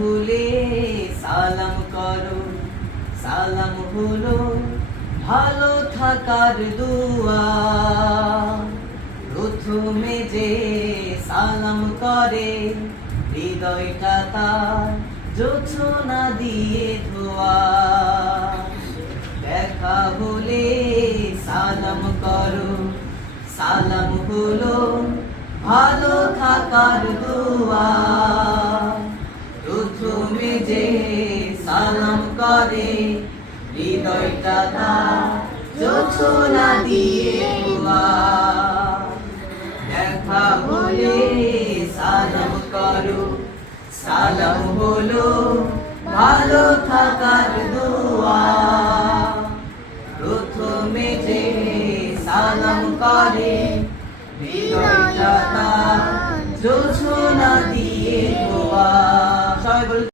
ভুলে সালাম করো, সালাম হলো ভালো থাকার দুয়া। প্রথমে যে সালাম করে, হৃদয়টা তার জোছনা দিয়ে ধোয়া। দেখা হলে সালাম করো, সালাম হলো ভালো থাকার দোয়া। যে সালাম করে। হৃদয়টা তার জোছনা দিয়ে দেখা হলে সালাম করো। সালাম হলো ভালো থাকার দোয়া। প্রথমে যে সালাম করে, হৃদয়টা তার জোছনা দিয়ে ধোয়া